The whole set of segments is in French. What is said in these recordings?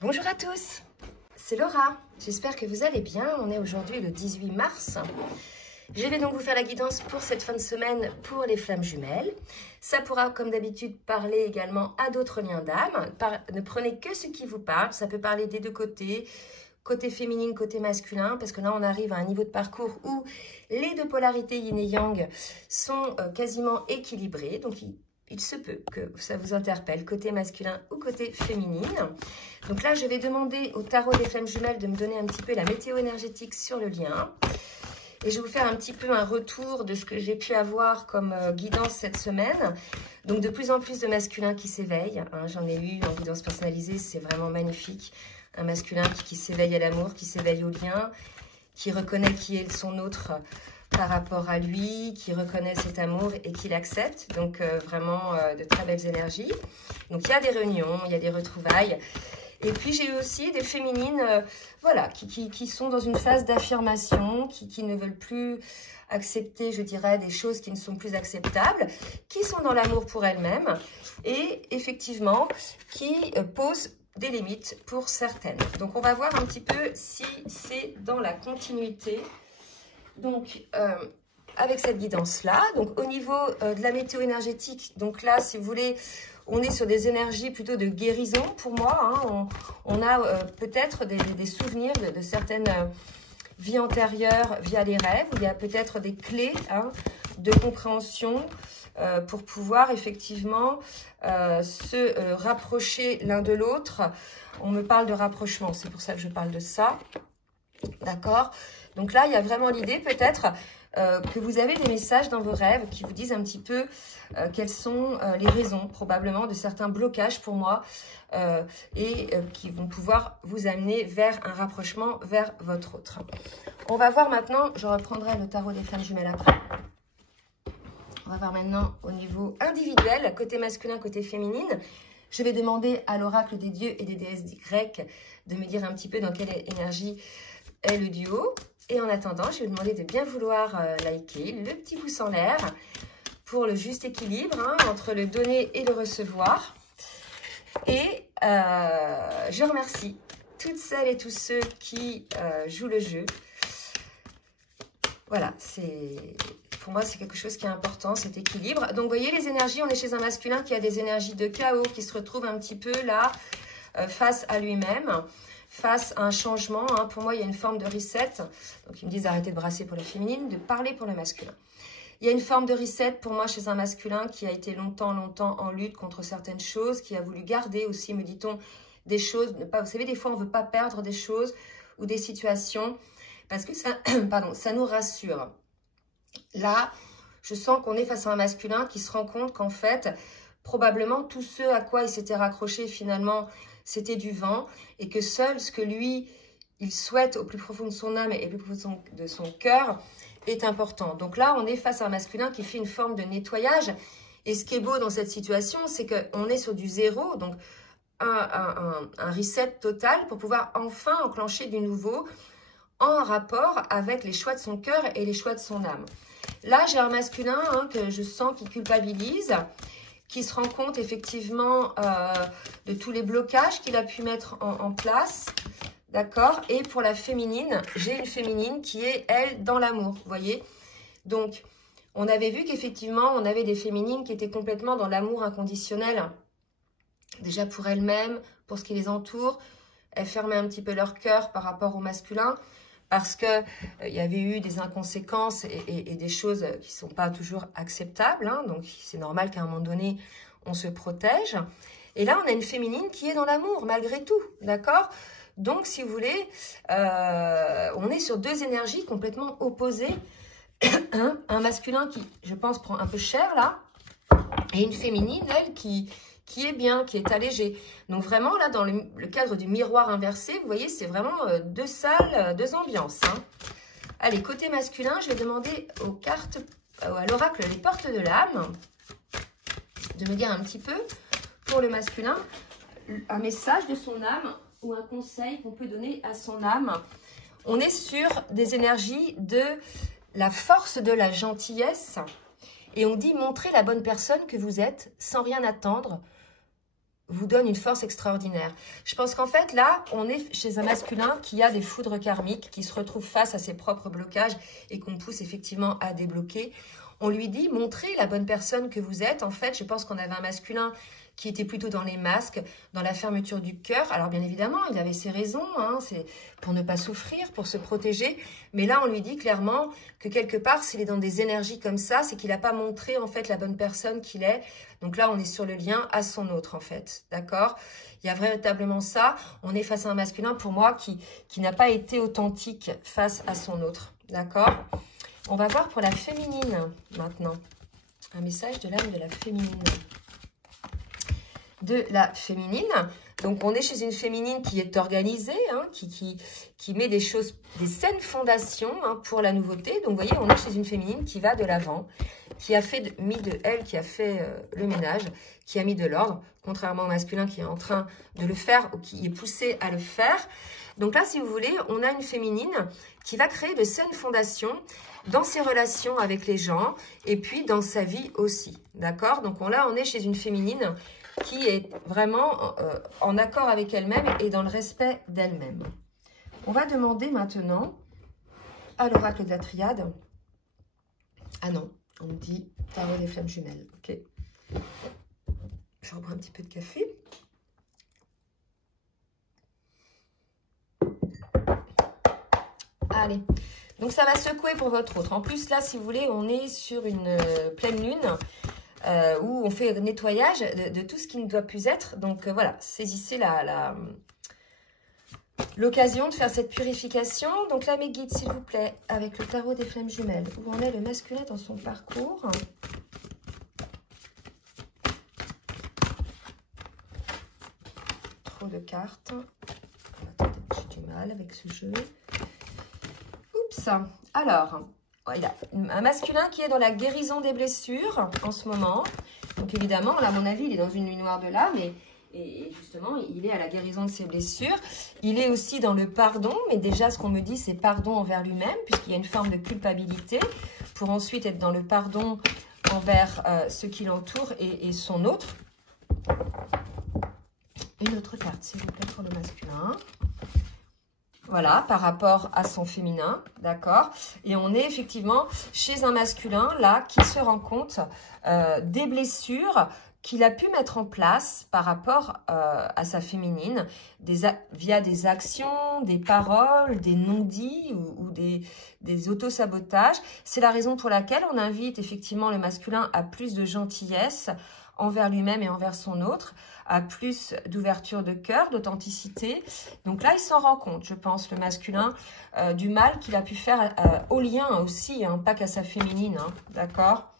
Bonjour à tous, c'est Laura, j'espère que vous allez bien. On est aujourd'hui le 18 mars. Je vais donc vous faire la guidance pour cette fin de semaine pour les flammes jumelles. Ça pourra, comme d'habitude, parler également à d'autres liens d'âme. Ne prenez que ce qui vous parle, ça peut parler des deux côtés, côté féminin, côté masculin, parce que là, on arrive à un niveau de parcours où les deux polarités yin et yang sont quasiment équilibrées. Donc, il se peut que ça vous interpelle, côté masculin ou côté féminine. Donc là, je vais demander au tarot des flammes jumelles de me donner un petit peu la météo énergétique sur le lien. Et je vais vous faire un petit peu un retour de ce que j'ai pu avoir comme guidance cette semaine. Donc de plus en plus de masculins qui s'éveillent. Hein, j'en ai eu en guidance personnalisée, c'est vraiment magnifique. Un masculin qui s'éveille à l'amour, qui s'éveille au lien, qui reconnaît qui est son autre par rapport à lui, qui reconnaît cet amour et qui l'accepte. Donc vraiment de très belles énergies. Donc il y a des réunions, il y a des retrouvailles. Et puis j'ai eu aussi des féminines voilà, qui sont dans une phase d'affirmation, qui ne veulent plus accepter, je dirais, des choses qui ne sont plus acceptables, qui sont dans l'amour pour elles-mêmes et effectivement qui posent des limites pour certaines. Donc on va voir un petit peu si c'est dans la continuité. Donc, avec cette guidance-là, donc au niveau de la météo énergétique, donc là, si vous voulez, on est sur des énergies plutôt de guérison pour moi. Hein. On a peut-être des souvenirs de certaines vies antérieures via les rêves. Il y a peut-être des clés de compréhension pour pouvoir effectivement se rapprocher l'un de l'autre. On me parle de rapprochement, c'est pour ça que je parle de ça. D'accord? Donc là, il y a vraiment l'idée peut-être que vous avez des messages dans vos rêves qui vous disent un petit peu quelles sont les raisons probablement de certains blocages pour moi et qui vont pouvoir vous amener vers un rapprochement vers votre autre. On va voir maintenant, je reprendrai le tarot des flammes jumelles après. On va voir maintenant au niveau individuel, côté masculin, côté féminine. Je vais demander à l'oracle des dieux et des déesses grecques de me dire un petit peu dans quelle énergie est le duo. Et en attendant, je vais vous demander de bien vouloir liker, le petit pouce en l'air pour le juste équilibre entre le donner et le recevoir. Et je remercie toutes celles et tous ceux qui jouent le jeu. Voilà, pour moi, c'est quelque chose qui est important, cet équilibre. Donc, vous voyez, les énergies, on est chez un masculin qui a des énergies de chaos, qui se retrouve un petit peu là, face à lui-même, face à un changement. Pour moi, il y a une forme de reset. Donc, ils me disent d'arrêter de brasser pour la féminine, de parler pour le masculin. Il y a une forme de reset pour moi chez un masculin qui a été longtemps en lutte contre certaines choses, qui a voulu garder aussi, me dit-on, des choses. Vous savez, des fois, on ne veut pas perdre des choses ou des situations parce que ça, pardon, ça nous rassure. Là, je sens qu'on est face à un masculin qui se rend compte qu'en fait, probablement, tout ce à quoi il s'était raccroché, finalement, c'était du vent. Et que seul ce que lui, il souhaite au plus profond de son âme et au plus profond de son cœur est important. Donc là, on est face à un masculin qui fait une forme de nettoyage. Et ce qui est beau dans cette situation, c'est qu'on est sur du zéro. Donc, un reset total pour pouvoir enfin enclencher du nouveau en rapport avec les choix de son cœur et les choix de son âme. Là, j'ai un masculin que je sens qui culpabilise, qui se rend compte effectivement de tous les blocages qu'il a pu mettre en place. D'accord? Et pour la féminine, j'ai une féminine qui est, elle, dans l'amour. Vous voyez? Donc, on avait vu qu'effectivement, on avait des féminines qui étaient complètement dans l'amour inconditionnel. Déjà pour elles-mêmes, pour ce qui les entoure. Elles fermaient un petit peu leur cœur par rapport au masculin. Parce qu'il y avait eu des inconséquences et des choses qui ne sont pas toujours acceptables. Donc, c'est normal qu'à un moment donné, on se protège. Et là, on a une féminine qui est dans l'amour, malgré tout. D'accord? Donc, si vous voulez, on est sur deux énergies complètement opposées. Un masculin qui, je pense, prend un peu cher, là. Et une féminine, elle, qui est bien, qui est allégée. Donc vraiment, là, dans le cadre du miroir inversé, vous voyez, c'est vraiment deux salles, deux ambiances. Allez, côté masculin, je vais demander aux cartes, à l'oracle les portes de l'âme, de me dire un petit peu, pour le masculin, un message de son âme ou un conseil qu'on peut donner à son âme. On est sur des énergies de la force de la gentillesse. Et on dit montrer la bonne personne que vous êtes sans rien attendre vous donne une force extraordinaire. Je pense qu'en fait, là, on est chez un masculin qui a des foudres karmiques, qui se retrouve face à ses propres blocages et qu'on pousse effectivement à débloquer. On lui dit, montrez la bonne personne que vous êtes. En fait, je pense qu'on avait un masculin qui était plutôt dans les masques, dans la fermeture du cœur. Alors, bien évidemment, il avait ses raisons, hein, c'est pour ne pas souffrir, pour se protéger. Mais là, on lui dit clairement que quelque part, s'il est dans des énergies comme ça, c'est qu'il n'a pas montré, en fait, la bonne personne qu'il est. Donc là, on est sur le lien à son autre, en fait. D'accord? Il y a véritablement ça. On est face à un masculin, pour moi, qui n'a pas été authentique face à son autre. D'accord? On va voir pour la féminine, maintenant. Un message de l'âme de la féminine. De la féminine. Donc, on est chez une féminine qui est organisée, hein, qui met des choses, des saines fondations hein, pour la nouveauté. Donc, vous voyez, on est chez une féminine qui va de l'avant, qui a fait qui a fait le ménage, qui a mis de l'ordre, contrairement au masculin qui est en train de le faire ou qui est poussé à le faire. Donc là, si vous voulez, on a une féminine qui va créer de saines fondations dans ses relations avec les gens et puis dans sa vie aussi. D'accord? Donc là, on est chez une féminine qui est vraiment en accord avec elle-même et dans le respect d'elle-même. On va demander maintenant à l'oracle de la triade. Ah non, on me dit tarot des flammes jumelles. Ok. Je reprends un petit peu de café. Allez. Donc, ça va secouer pour votre autre. En plus, là, si vous voulez, on est sur une pleine lune. Où on fait le nettoyage de tout ce qui ne doit plus être. Donc voilà, saisissez l'occasion de faire cette purification. Donc là, mes guides, s'il vous plaît, avec le tarot des flammes jumelles, où en est le masculin dans son parcours. Trop de cartes. Attendez, j'ai du mal avec ce jeu. Oups. Alors... il y a un masculin qui est dans la guérison des blessures en ce moment. Donc évidemment, là, à mon avis, il est dans une nuit noire de l'âme et justement, il est à la guérison de ses blessures. Il est aussi dans le pardon, mais déjà, ce qu'on me dit, c'est pardon envers lui-même, puisqu'il y a une forme de culpabilité, pour ensuite être dans le pardon envers ceux qui l'entourent et son autre. Une autre carte, s'il vous plaît, pour le masculin. Voilà, par rapport à son féminin, d'accord? Et on est effectivement chez un masculin, là, qui se rend compte des blessures qu'il a pu mettre en place par rapport à sa féminine, via des actions, des paroles, des non-dits ou des autosabotages. C'est la raison pour laquelle on invite effectivement le masculin à plus de gentillesse envers lui-même et envers son autre, à plus d'ouverture de cœur, d'authenticité. Donc là, il s'en rend compte, je pense, le masculin, du mal qu'il a pu faire au lien aussi, hein, pas qu'à sa féminine, hein, d'accord?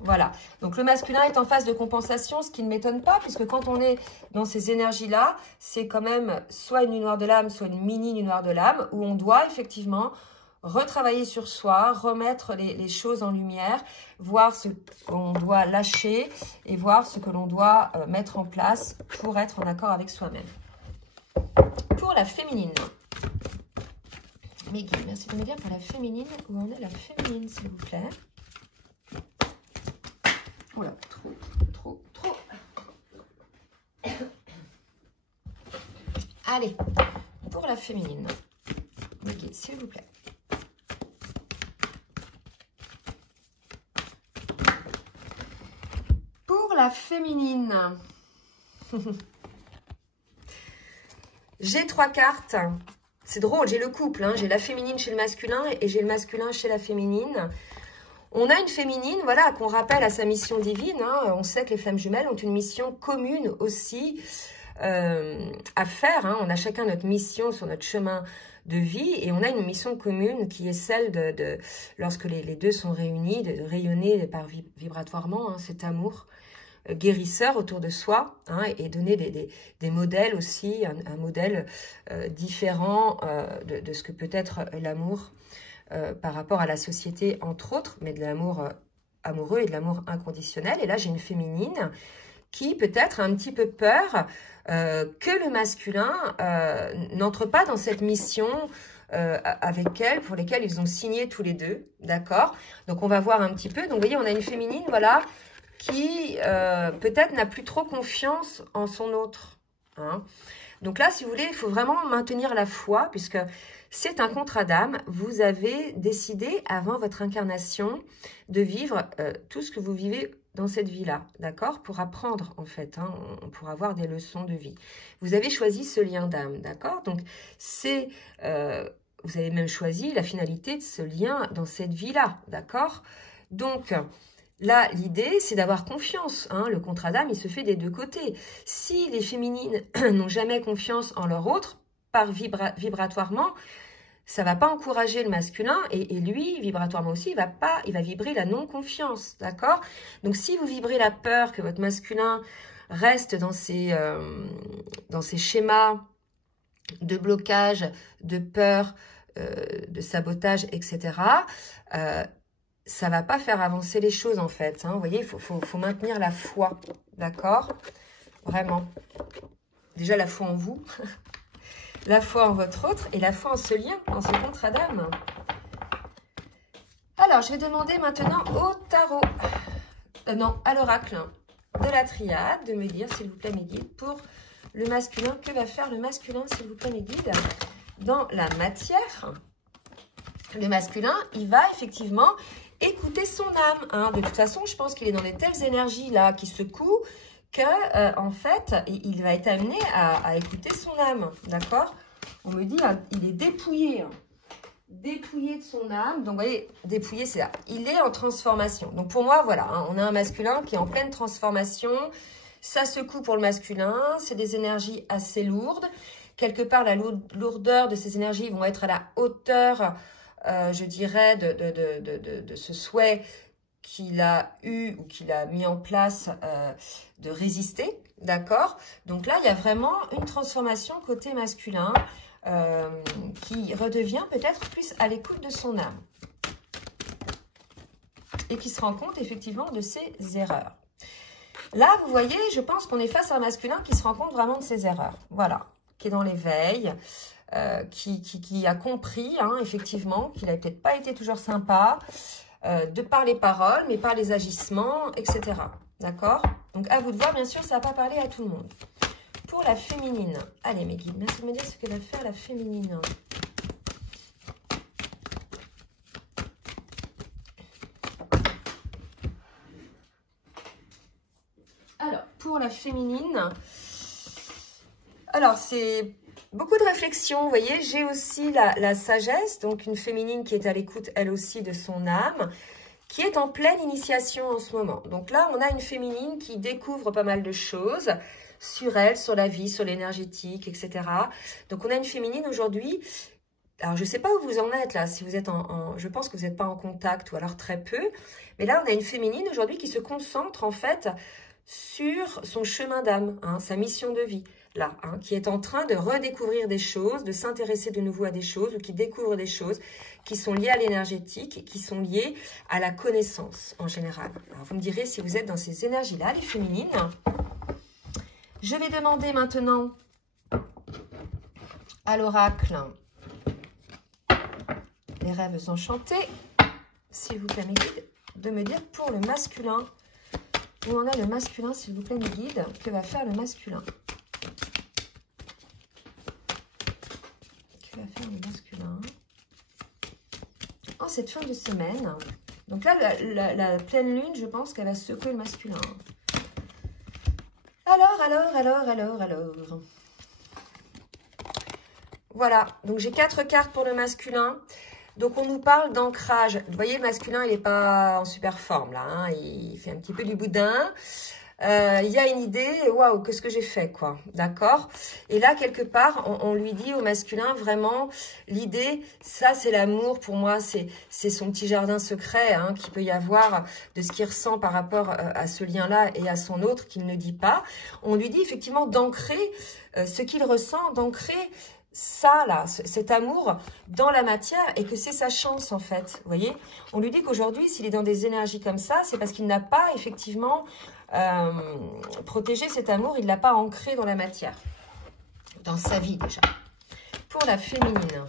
Voilà, donc le masculin est en phase de compensation, ce qui ne m'étonne pas, puisque quand on est dans ces énergies-là, c'est quand même soit une nuit noire de l'âme, soit une mini nuit noire de l'âme, où on doit effectivement retravailler sur soi, remettre les choses en lumière, voir ce qu'on doit lâcher et voir ce que l'on doit mettre en place pour être en accord avec soi-même. Pour la féminine. Mes guides, merci de me dire pour la féminine, où en est la féminine, s'il vous plaît. Oula, trop. Allez, pour la féminine. Mes guides, s'il vous plaît. La féminine. J'ai 3 cartes. C'est drôle, j'ai le couple. Hein. J'ai la féminine chez le masculin et j'ai le masculin chez la féminine. On a une féminine, voilà, qu'on rappelle à sa mission divine. Hein. On sait que les flammes jumelles ont une mission commune aussi à faire. Hein. On a chacun notre mission sur notre chemin de vie et on a une mission commune qui est celle de lorsque les deux sont réunis, de rayonner vibratoirement hein, cet amour guérisseur autour de soi hein, et donner des modèles aussi, un modèle différent de ce que peut être l'amour par rapport à la société, entre autres, mais de l'amour amoureux et de l'amour inconditionnel. Et là, j'ai une féminine qui peut-être a un petit peu peur que le masculin n'entre pas dans cette mission avec elle, pour lesquelles ils ont signé tous les deux, d'accord? Donc, on va voir un petit peu. Donc, vous voyez, on a une féminine, voilà, qui peut-être n'a plus trop confiance en son autre. Hein. Donc là, si vous voulez, il faut vraiment maintenir la foi, puisque c'est un contrat d'âme. Vous avez décidé, avant votre incarnation, de vivre tout ce que vous vivez dans cette vie-là, d'accord? Pour apprendre, en fait, hein, pour avoir des leçons de vie. Vous avez choisi ce lien d'âme, d'accord? Donc, c'est... vous avez même choisi la finalité de ce lien dans cette vie-là, d'accord? Donc... là, l'idée, c'est d'avoir confiance. Hein. Le contrat d'âme, il se fait des deux côtés. Si les féminines n'ont jamais confiance en leur autre, vibratoirement, ça ne va pas encourager le masculin. Et lui, vibratoirement aussi, il va vibrer la non-confiance. D'accord? Donc, si vous vibrez la peur que votre masculin reste dans ses schémas de blocage, de peur, de sabotage, etc., ça va pas faire avancer les choses, en fait. Hein. Vous voyez, il faut maintenir la foi, d'accord? Vraiment. Déjà, la foi en vous, la foi en votre autre et la foi en ce lien, en ce contrat d'âme. Alors, je vais demander maintenant au tarot, non, à l'oracle de la triade, de me dire, s'il vous plaît, mes guides, pour le masculin. Que va faire le masculin, s'il vous plaît, mes guides, dans la matière? Le masculin, il va effectivement... écouter son âme. Hein. De toute façon, je pense qu'il est dans de telles énergies-là qui secouent que, en fait, il va être amené à écouter son âme. D'accord? On me dit, il est dépouillé. Hein. Dépouillé de son âme. Donc, vous voyez, dépouillé, c'est là. Il est en transformation. Donc, pour moi, voilà, hein, on a un masculin qui est en pleine transformation. Ça secoue pour le masculin. C'est des énergies assez lourdes. Quelque part, la lourdeur de ces énergies vont être à la hauteur... je dirais, de ce souhait qu'il a eu ou qu'il a mis en place de résister, d'accord? Donc là, il y a vraiment une transformation côté masculin qui redevient peut-être plus à l'écoute de son âme et qui se rend compte effectivement de ses erreurs. Là, vous voyez, je pense qu'on est face à un masculin qui se rend compte vraiment de ses erreurs, voilà, qui est dans l'éveil, qui a compris, hein, effectivement, qu'il n'a peut-être pas été toujours sympa, de par les paroles, mais par les agissements, etc. D'accord? Donc, à vous de voir, bien sûr, ça ne va pas parler à tout le monde. Pour la féminine, allez, mes guides, merci de me dire ce que va faire la féminine. Alors, pour la féminine, alors, c'est... beaucoup de réflexion, vous voyez, j'ai aussi la sagesse, donc une féminine qui est à l'écoute, elle aussi, de son âme, qui est en pleine initiation en ce moment. Donc là, on a une féminine qui découvre pas mal de choses sur elle, sur la vie, sur l'énergétique, etc. Donc on a une féminine aujourd'hui, alors je ne sais pas où vous en êtes là, si vous êtes je pense que vous n'êtes pas en contact ou alors très peu, mais là on a une féminine aujourd'hui qui se concentre en fait sur son chemin d'âme, hein, sa mission de vie. Là, hein, qui est en train de redécouvrir des choses, de s'intéresser de nouveau à des choses, ou qui découvre des choses qui sont liées à l'énergétique, qui sont liées à la connaissance en général. Alors, vous me direz si vous êtes dans ces énergies-là, les féminines. Je vais demander maintenant à l'oracle les rêves enchantés, s'il vous plaît, mes guides, de me dire pour le masculin, où on a le masculin, s'il vous plaît, mes guides, que va faire le masculin. Va faire le masculin en cette fin de semaine. Donc là, la pleine lune, je pense qu'elle va secouer le masculin. Alors. Voilà, donc j'ai 4 cartes pour le masculin. Donc on nous parle d'ancrage. Vous voyez, le masculin, il n'est pas en super forme là. Hein. Il fait un petit peu du boudin. Il y a une idée, waouh, qu'est-ce que j'ai fait, quoi, d'accord? Et là, quelque part, on lui dit au masculin, vraiment, l'idée, ça, c'est l'amour, pour moi, c'est son petit jardin secret, hein, qu'il peut y avoir de ce qu'il ressent par rapport à ce lien-là et à son autre qu'il ne dit pas. On lui dit, effectivement, d'ancrer ce qu'il ressent, d'ancrer ça, là, cet amour dans la matière et que c'est sa chance, en fait, vous voyez? On lui dit qu'aujourd'hui, s'il est dans des énergies comme ça, c'est parce qu'il n'a pas, effectivement... protéger cet amour, il ne l'a pas ancré dans la matière, dans sa vie déjà. Pour la féminine,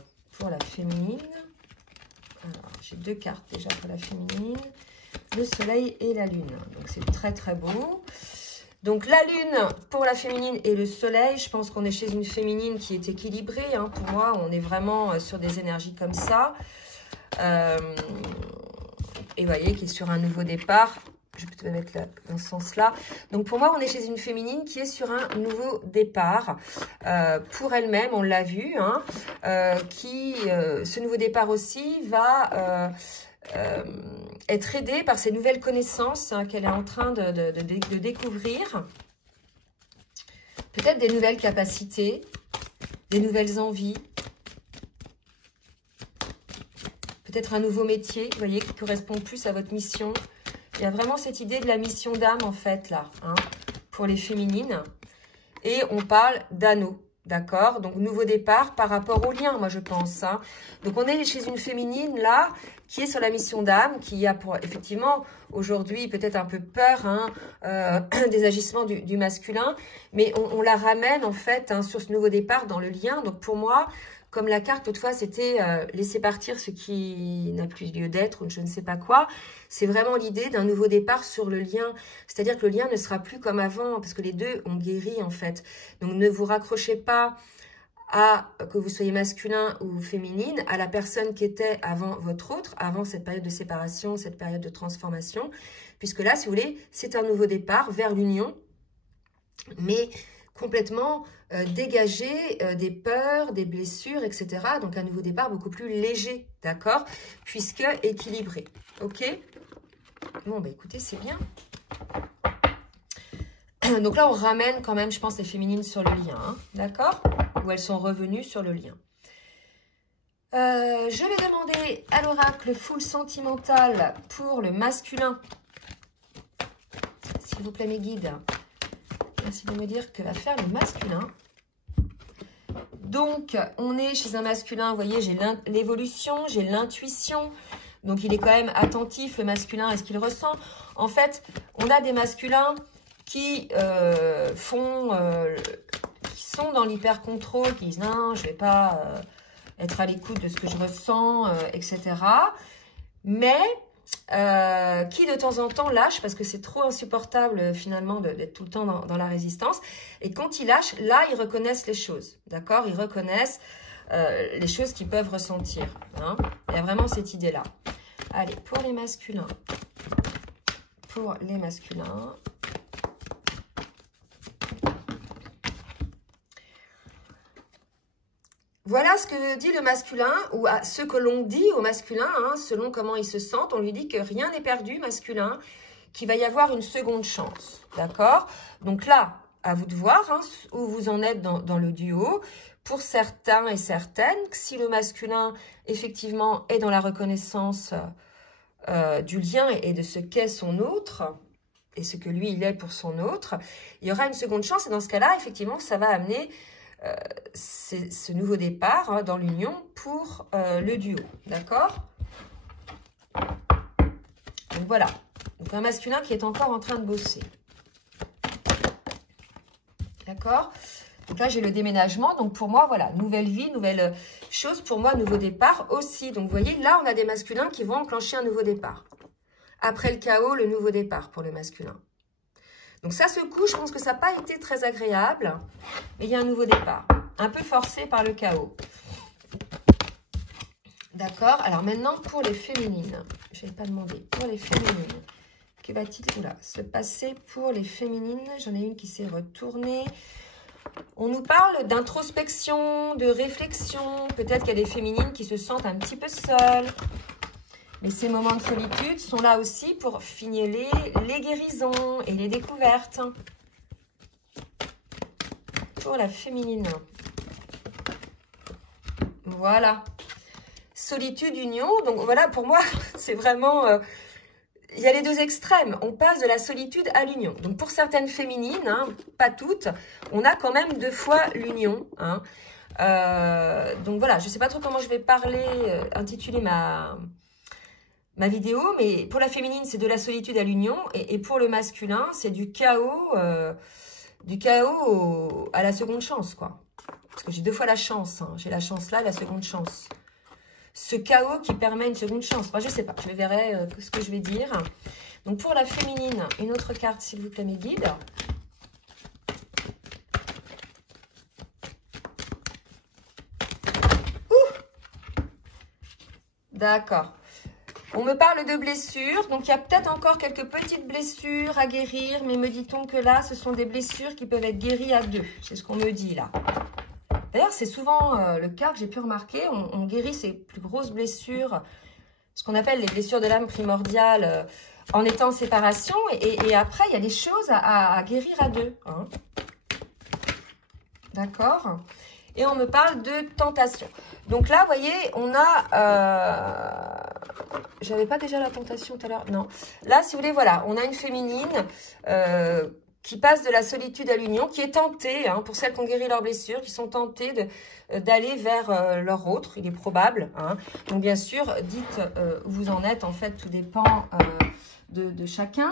alors j'ai 2 cartes déjà pour la féminine. le soleil et la lune. Donc, c'est très, très beau. Donc, la lune pour la féminine et le soleil, je pense qu'on est chez une féminine qui est équilibrée. Hein. Pour moi, on est vraiment sur des énergies comme ça. Et vous voyez, qui est sur un nouveau départ. Je vais plutôt mettre là, dans ce sens-là. Donc, pour moi, on est chez une féminine qui est sur un nouveau départ. Pour elle-même, on l'a vu, hein, ce nouveau départ aussi va être aidé par ces nouvelles connaissances hein, qu'elle est en train de découvrir. Peut-être des nouvelles capacités, des nouvelles envies. Peut-être un nouveau métier, vous voyez, qui correspond plus à votre mission. Il y a vraiment cette idée de la mission d'âme, en fait, là, hein, pour les féminines. Et on parle d'anneau, d'accord? Donc, nouveau départ par rapport au lien, moi, je pense. Hein. Donc, on est chez une féminine, là, qui est sur la mission d'âme, qui a, pour effectivement, aujourd'hui, peut-être un peu peur hein, des agissements du masculin. Mais on la ramène, en fait, hein, sur ce nouveau départ dans le lien. Donc, pour moi... Comme la carte, autrefois, c'était laisser partir ce qui n'a plus lieu d'être ou je ne sais pas quoi. C'est vraiment l'idée d'un nouveau départ sur le lien. C'est-à-dire que le lien ne sera plus comme avant parce que les deux ont guéri, en fait. Donc, ne vous raccrochez pas à, que vous soyez masculin ou féminine, à la personne qui était avant votre autre, avant cette période de séparation, cette période de transformation. Puisque là, si vous voulez, c'est un nouveau départ vers l'union. Mais... complètement dégagé des peurs, des blessures, etc. Donc, un nouveau départ beaucoup plus léger, d'accord? Puisque équilibré, ok? Bon, bah écoutez, c'est bien. Donc là, on ramène quand même, je pense, les féminines sur le lien, hein, d'accord? Où elles sont revenues sur le lien. Je vais demander à l'oracle full sentimental pour le masculin. S'il vous plaît, mes guides. Merci de me dire que va faire le masculin. Donc, on est chez un masculin, vous voyez, j'ai l'évolution, j'ai l'intuition. Donc, il est quand même attentif, le masculin, à ce qu'il ressent. En fait, on a des masculins qui qui sont dans l'hyper-contrôle, qui disent non, je ne vais pas être à l'écoute de ce que je ressens, etc. Mais... qui de temps en temps lâche parce que c'est trop insupportable finalement d'être tout le temps dans la résistance. Et quand ils lâchent, là, ils reconnaissent les choses. D'accord? Ils reconnaissent les choses qu'ils peuvent ressentir. Hein. Il y a vraiment cette idée-là. Allez, pour les masculins. Pour les masculins. Voilà ce que dit le masculin, ou ce que l'on dit au masculin, hein, selon comment il se sent. On lui dit que rien n'est perdu, masculin, qu'il va y avoir une seconde chance. D'accord? Donc là, à vous de voir hein, où vous en êtes dans le duo. Pour certains et certaines, si le masculin, effectivement, est dans la reconnaissance du lien et de ce qu'est son autre, et ce que lui, il est pour son autre, il y aura une seconde chance. Et dans ce cas-là, effectivement, ça va amener... ce nouveau départ hein, dans l'union pour le duo, d'accord? Donc voilà, donc un masculin qui est encore en train de bosser, d'accord? Donc là j'ai le déménagement, donc pour moi voilà, nouvelle vie, nouvelle chose, pour moi nouveau départ aussi. Donc vous voyez, là on a des masculins qui vont enclencher un nouveau départ. Après le chaos, le nouveau départ pour le masculin. Donc ça, ce coup, je pense que ça n'a pas été très agréable. Mais il y a un nouveau départ. Un peu forcé par le chaos. D'accord. Alors maintenant, pour les féminines. Je n'avais pas demandé. Pour les féminines. Que va-t-il se passer pour les féminines? J'en ai une qui s'est retournée. On nous parle d'introspection, de réflexion. Peut-être qu'il y a des féminines qui se sentent un petit peu seules. Mais ces moments de solitude sont là aussi pour signaler les guérisons et les découvertes. Pour la féminine. Voilà. Solitude, union. Donc voilà, pour moi, c'est vraiment... il y a les deux extrêmes. On passe de la solitude à l'union. Donc pour certaines féminines, hein, pas toutes, on a quand même 2 fois l'union. Hein. Donc voilà, je ne sais pas trop comment je vais parler, intituler ma vidéo, mais pour la féminine, c'est de la solitude à l'union, et pour le masculin, c'est du chaos à la seconde chance, quoi. Parce que j'ai 2 fois la chance, hein. J'ai la chance là, la seconde chance. Ce chaos qui permet une seconde chance. Enfin, je sais pas, je verrai ce que je vais dire. Donc pour la féminine, une autre carte, s'il vous plaît, mes guides. D'accord. On me parle de blessures, donc il y a peut-être encore quelques petites blessures à guérir, mais me dit-on que là, ce sont des blessures qui peuvent être guéries à deux. C'est ce qu'on me dit là. D'ailleurs, c'est souvent le cas que j'ai pu remarquer. On guérit ces plus grosses blessures, ce qu'on appelle les blessures de l'âme primordiale, en étant en séparation. Et après, il y a des choses à guérir à deux. Hein. D'accord ? Et on me parle de tentation. Donc là, vous voyez, on a... J'avais pas déjà la tentation tout à l'heure? Non. Là, si vous voulez, voilà, on a une féminine qui passe de la solitude à l'union, qui est tentée, hein, pour celles qui ont guéri leurs blessures, qui sont tentées d'aller vers leur autre, il est probable. Hein. Donc bien sûr, dites où vous en êtes, en fait, tout dépend de chacun.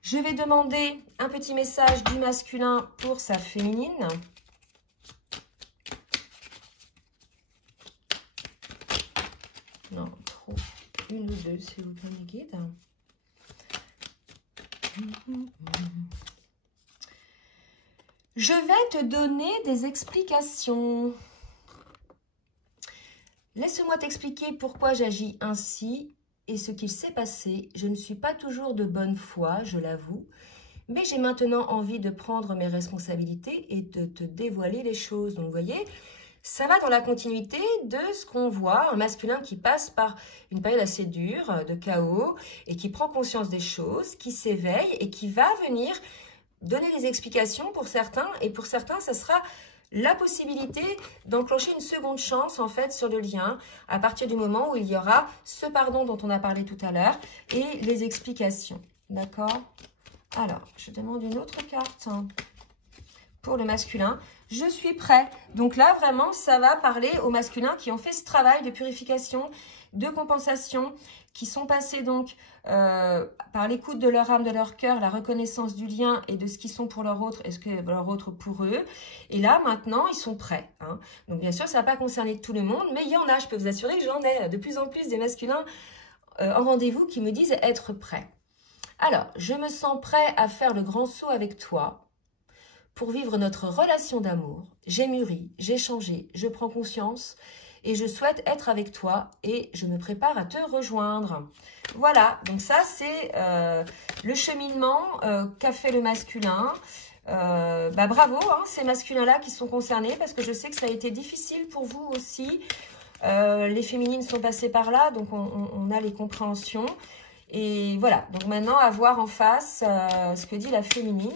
Je vais demander un petit message du masculin pour sa féminine. Non, trop. Une ou deux, s'il vous plaît, mes guides. Je vais te donner des explications. Laisse-moi t'expliquer pourquoi j'agis ainsi et ce qu'il s'est passé. Je ne suis pas toujours de bonne foi, je l'avoue, mais j'ai maintenant envie de prendre mes responsabilités et de te dévoiler les choses. Donc, vous voyez, ça va dans la continuité de ce qu'on voit, un masculin qui passe par une période assez dure, de chaos, et qui prend conscience des choses, qui s'éveille et qui va venir donner des explications pour certains. Et pour certains, ça sera la possibilité d'enclencher une seconde chance, en fait, sur le lien, à partir du moment où il y aura ce pardon dont on a parlé tout à l'heure et les explications. D'accord? Alors, je demande une autre carte pour le masculin. Je suis prêt. Donc là, vraiment, ça va parler aux masculins qui ont fait ce travail de purification, de compensation, qui sont passés donc par l'écoute de leur âme, de leur cœur, la reconnaissance du lien et de ce qu'ils sont pour leur autre et ce que leur autre pour eux. Et là, maintenant, ils sont prêts. Hein. Donc bien sûr, ça ne va pas concerner tout le monde, mais il y en a, je peux vous assurer que j'en ai de plus en plus des masculins en rendez-vous qui me disent être prêts. Alors, je me sens prêt à faire le grand saut avec toi pour vivre notre relation d'amour. J'ai mûri, j'ai changé, je prends conscience et je souhaite être avec toi et je me prépare à te rejoindre. Voilà, donc ça c'est le cheminement qu'a fait le masculin. Bravo, hein, ces masculins-là qui sont concernés parce que je sais que ça a été difficile pour vous aussi. Les féminines sont passées par là, donc on a les compréhensions. Et voilà, donc maintenant à voir en face ce que dit la féminine.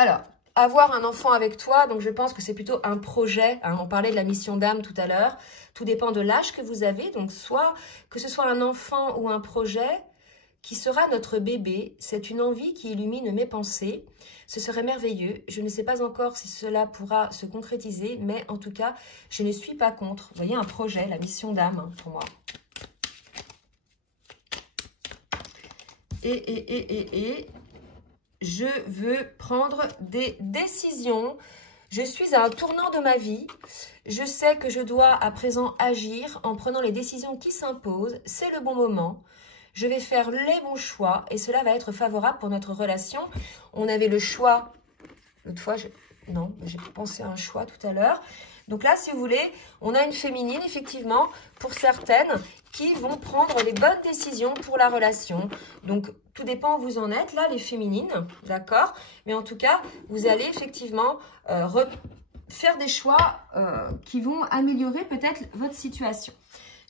Alors, avoir un enfant avec toi, donc je pense que c'est plutôt un projet. Hein, on parlait de la mission d'âme tout à l'heure. Tout dépend de l'âge que vous avez. Donc, soit que ce soit un enfant ou un projet qui sera notre bébé, c'est une envie qui illumine mes pensées. Ce serait merveilleux. Je ne sais pas encore si cela pourra se concrétiser, mais en tout cas, je ne suis pas contre. Vous voyez, un projet, la mission d'âme hein, pour moi. Je veux prendre des décisions. Je suis à un tournant de ma vie. Je sais que je dois à présent agir en prenant les décisions qui s'imposent. C'est le bon moment. Je vais faire les bons choix et cela va être favorable pour notre relation. On avait le choix. L'autre fois, non, j'ai pensé à un choix tout à l'heure. Donc là, si vous voulez, on a une féminine, effectivement, pour certaines, qui vont prendre les bonnes décisions pour la relation. Donc, tout dépend où vous en êtes, là, les féminines, d'accord? Mais en tout cas, vous allez effectivement faire des choix qui vont améliorer peut-être votre situation.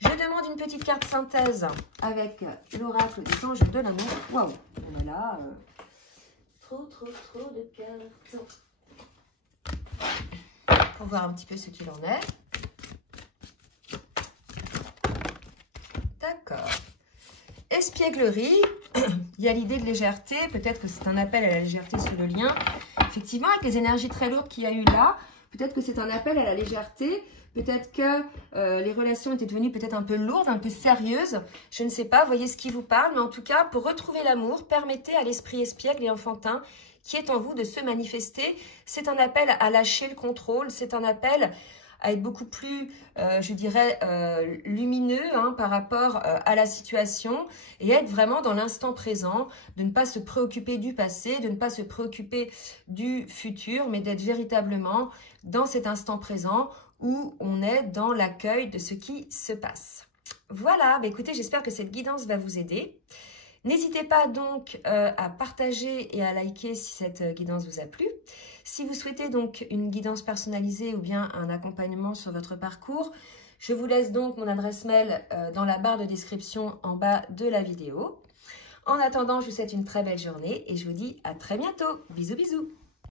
Je demande une petite carte synthèse avec l'oracle des anges de l'amour. Waouh! On a là trop de cartes. Pour voir un petit peu ce qu'il en est. D'accord. Espièglerie, il y a l'idée de légèreté, peut-être que c'est un appel à la légèreté sur le lien. Effectivement, avec les énergies très lourdes qu'il y a eu là, peut-être que c'est un appel à la légèreté, peut-être que les relations étaient devenues peut-être un peu lourdes, un peu sérieuses, je ne sais pas, voyez ce qui vous parle, mais en tout cas, pour retrouver l'amour, permettez à l'esprit espiègle et enfantin qui est en vous de se manifester. C'est un appel à lâcher le contrôle, c'est un appel à être beaucoup plus, je dirais, lumineux hein, par rapport à la situation et être vraiment dans l'instant présent, de ne pas se préoccuper du passé, de ne pas se préoccuper du futur, mais d'être véritablement dans cet instant présent où on est dans l'accueil de ce qui se passe. Voilà, bah écoutez, j'espère que cette guidance va vous aider. N'hésitez pas donc à partager et à liker si cette guidance vous a plu. Si vous souhaitez donc une guidance personnalisée ou bien un accompagnement sur votre parcours, je vous laisse donc mon adresse mail dans la barre de description en bas de la vidéo. En attendant, je vous souhaite une très belle journée et je vous dis à très bientôt. Bisous bisous.